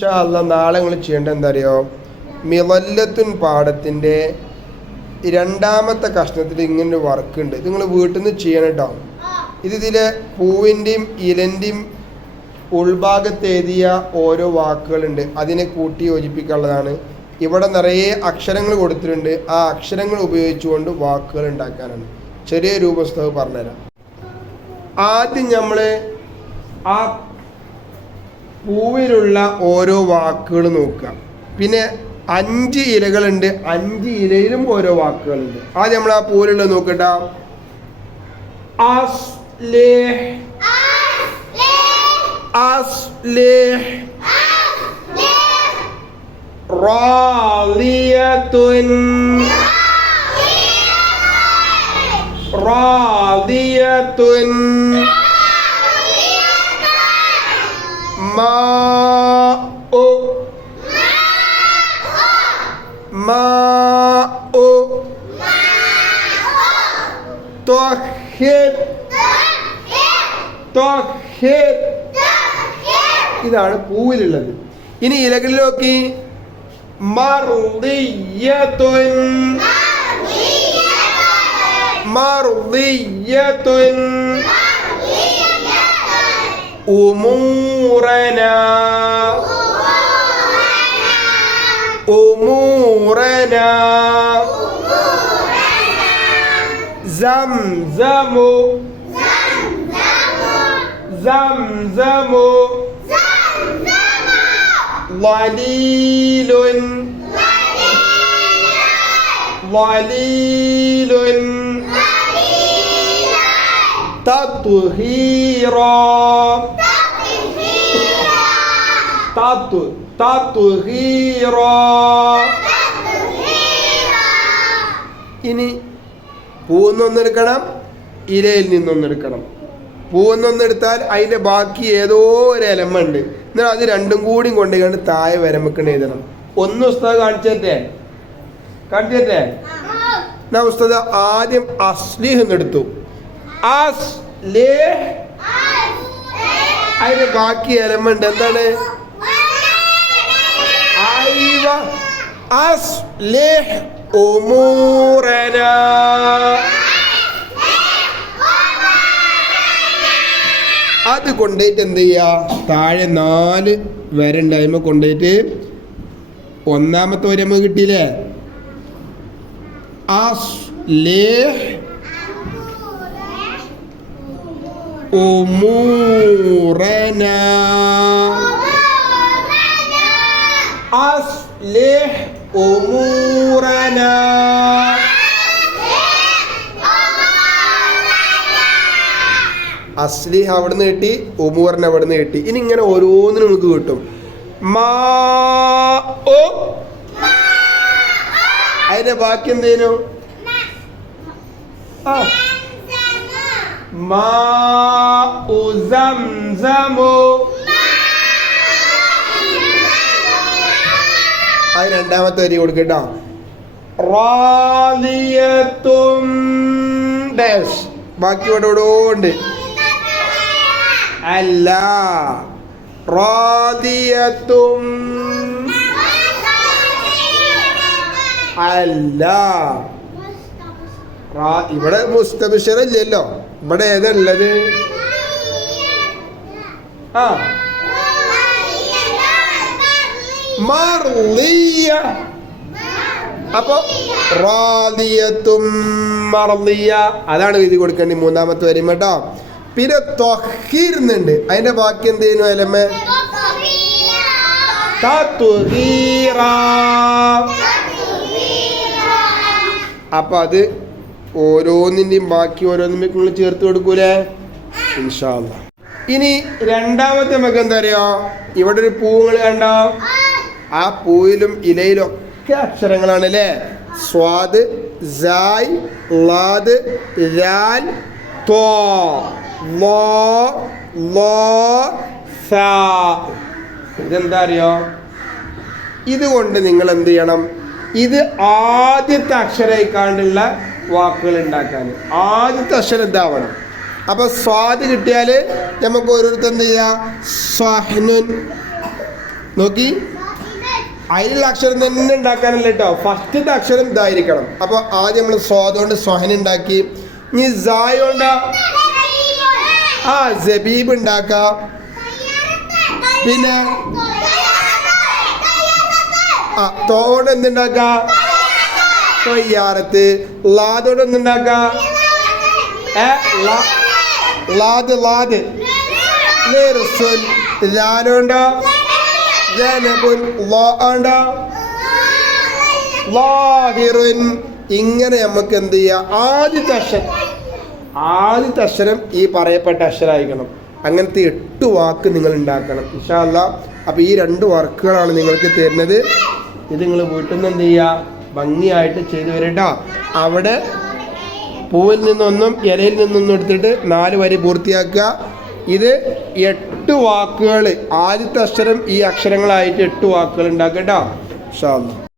ഇൻഷാ അല്ല നാളെ നിങ്ങൾ ചെയ്യേണ്ട എന്താ അറിയോ മിളല്ലത്തുൻ പാടത്തിന്റെ രണ്ടാമത്തെ കഷ്ണത്തിൽ ഇങ്ങനെ വർക്ക് ഉണ്ട് ഇത് നിങ്ങൾ വീട്ടിൽ നിന്ന് ചെയ്യണം കേട്ടോ. ഇത് ഇതിലെ പൂവിന്റെയും ഇലന്റെയും ഉൾഭാഗത്ത് എഴുതിയ ഓരോ വാക്കുകളുണ്ട്. അതിനെ കൂട്ടി യോജിപ്പിക്കാനുള്ളതാണ്. ഇവിടെ നിറയെ അക്ഷരങ്ങൾ കൊടുത്തിട്ടുണ്ട്. ആ അക്ഷരങ്ങൾ ഉപയോഗിച്ചുകൊണ്ട് വാക്കുകൾ ഉണ്ടാക്കാനാണ്. ചെറിയ രൂപസ്ഥവ് പറഞ്ഞുതരാം. ആദ്യം നമ്മൾ ആ പൂവിലുള്ള ഓരോ വാക്കുകൾ നോക്കുക. പിന്നെ അഞ്ച് ഇലകളുണ്ട് അഞ്ച് ഇലയിലും ഓരോ വാക്കുകളുണ്ട്. ആദ്യം നമ്മൾ ആ പൂവിലുള്ള നോക്കട്ട. റാദിയത്തുൻ. തുൻ Ma-o. Ma-o. Ma-o. ഇതാണ് പൂവിലുള്ളത്. ഇനി ഇലകളിൽ നോക്കി. മർദിയത്തുൻ. أمورنا أمورنا زمزم زمزم ظليل ظليل തത്വഹീറോ തത്വ ഇനി പൂന്നൊന്നെടുക്കണം ഇലയിൽ നിന്നൊന്നെടുക്കണം. പൂവെന്നൊന്നെടുത്താൽ അതിന്റെ ബാക്കി ഏതോ ഒരു എലമുണ്ട്. എന്നാൽ അത് രണ്ടും കൂടി കൊണ്ട് താഴെ വരമ്പക്കണ എഴുതണം. ഒന്ന് ഉസ്താദ് കാണിച്ചേ കാണിച്ചേ എന്നാ ഉസ്താദ് ആദ്യം അസ്ലിഹ് എന്നെടുത്തു അസ്ലിഹ് അതിന്റെ ബാക്കി എലമെന്റ് എന്താണ്? ആസ് ലേ ഉമൂറനാ അത് കൊണ്ടുപോയിട്ട് എന്ത് ചെയ്യുക താഴെ നാല് വരണ്ടായ്മ കൊണ്ടുപോയിട്ട് ഒന്നാമത്തെ വരമ്പ് കിട്ടിയില്ലേ? അസ്ലിഹ് ഉമൂറന أصلح أمورنا അസ്ലിഹ് അവിടുന്ന് കിട്ടി ഉമൂറിന് അവിടുന്ന് കിട്ടി. ഇനി ഇങ്ങനെ ഓരോന്നിനും നമുക്ക് കിട്ടും. മാ ഓ അതിന്റെ ബാക്കി എന്തേനു ആ. മാ زمزم അത് രണ്ടാമത്തെ വരി കൊടുക്കട്ടോ. റാലിയത്തും ഡാഷ് ബാക്കി ഉണ്ട്. അല്ല. റാദിയത്തും അല്ല. ഇവിടെ മുസ്തബിഷറല്ലല്ലോ ഇവിടെ ഏതാ ഉള്ളത് ആ. മർദിയ. അപ്പൊ റാദിയത്തും മർദിയ. അതാണ് എഴുതി കൊടുക്കേണ്ടത് മൂന്നാമത്തെ വരും കേട്ടോ. പിന്നെ തൊഹീർന്നുണ്ട്. അതിന്റെ ബാക്കി എന്ത് ചെയ്യുന്നു അലമ്മ? അപ്പൊ അത് ഓരോന്നിന്റെയും ബാക്കി ഓരോന്നിനെ നിങ്ങൾ ചേർത്ത് കൊടുക്കൂലേ? ഇൻഷാ അല്ലാ. ഇനി രണ്ടാമത്തെ നമുക്ക് എന്താ പറയാ ഇവിടെ ഒരു പൂവുകൾ കണ്ടോ? ആ പൂവിലും ഇലയിലും ഒക്കെ അക്ഷരങ്ങളാണ് അല്ലേ സ്വാദ് സായ് ലാദ് രാൽ തോ ലോ ലോ സാ ഇതെന്താ അറിയോ? ഇതുകൊണ്ട് നിങ്ങൾ എന്ത് ചെയ്യണം? ഇത് ആദ്യത്തെ അക്ഷരമായിക്കാണ്ടുള്ള വാക്കുകൾ ഉണ്ടാക്കാൻ. ആദ്യത്തെ അക്ഷരം എന്താവണം അപ്പൊ സ്വാദ് കിട്ടിയാൽ നമുക്ക് ഓരോരുത്തർ എന്ത് ചെയ്യാം? സ്വഹ്നുൻ. നോക്കി. അതിലുള്ള അക്ഷരം തന്നെ ഉണ്ടാക്കാനല്ല കേട്ടോ ഫസ്റ്റത്തെ അക്ഷരം ഇതായിരിക്കണം. അപ്പൊ ആദ്യം നമ്മൾ സ്വാദോണ്ട് സ്വഹൻ ഉണ്ടാക്കി. ഇനി സായോണ്ട ആ ജബീബ് ഉണ്ടാക്കാം. പിന്നെ ആ തോണ്ട് എന്തുണ്ടാക്കാം? തൊയ്യാറത്ത് ലാദ് ലാദ്. ലിർസുൻ ലാലുണ്ടോ ജനബുൻ ലോ ഉണ്ടോ ലാഹിറുൻ. ഇങ്ങനെ നമുക്ക് എന്ത് ചെയ്യാം? ആദ്യത്തെ അക്ഷരം ആദ്യത്തെ അക്ഷരം ഈ പറയപ്പെട്ട അക്ഷരമായിരിക്കണം അങ്ങനത്തെ എട്ട് വാക്ക് നിങ്ങൾ ഉണ്ടാക്കണം. ഇൻഷാല്ല അപ്പോൾ ഈ രണ്ട് വർക്കുകളാണ് നിങ്ങൾക്ക് തരുന്നത്. ഇത് നിങ്ങൾ വീട്ടിൽ നിന്ന് എന്ത് ചെയ്യുക ഭംഗിയായിട്ട് ചെയ്തു വരട്ടോ അവിടെ പൂവിൽ നിന്നൊന്നും ഇലയിൽ നിന്നൊന്നും എടുത്തിട്ട് നാല് വരി പൂർത്തിയാക്കുക. ഇത് എട്ട് വാക്കുകൾ ആദ്യത്തെ അക്ഷരം ഈ അക്ഷരങ്ങളായിട്ട് എട്ട് വാക്കുകൾ ഉണ്ടാക്കുക കേട്ടോ ഇൻഷാ അല്ലാ.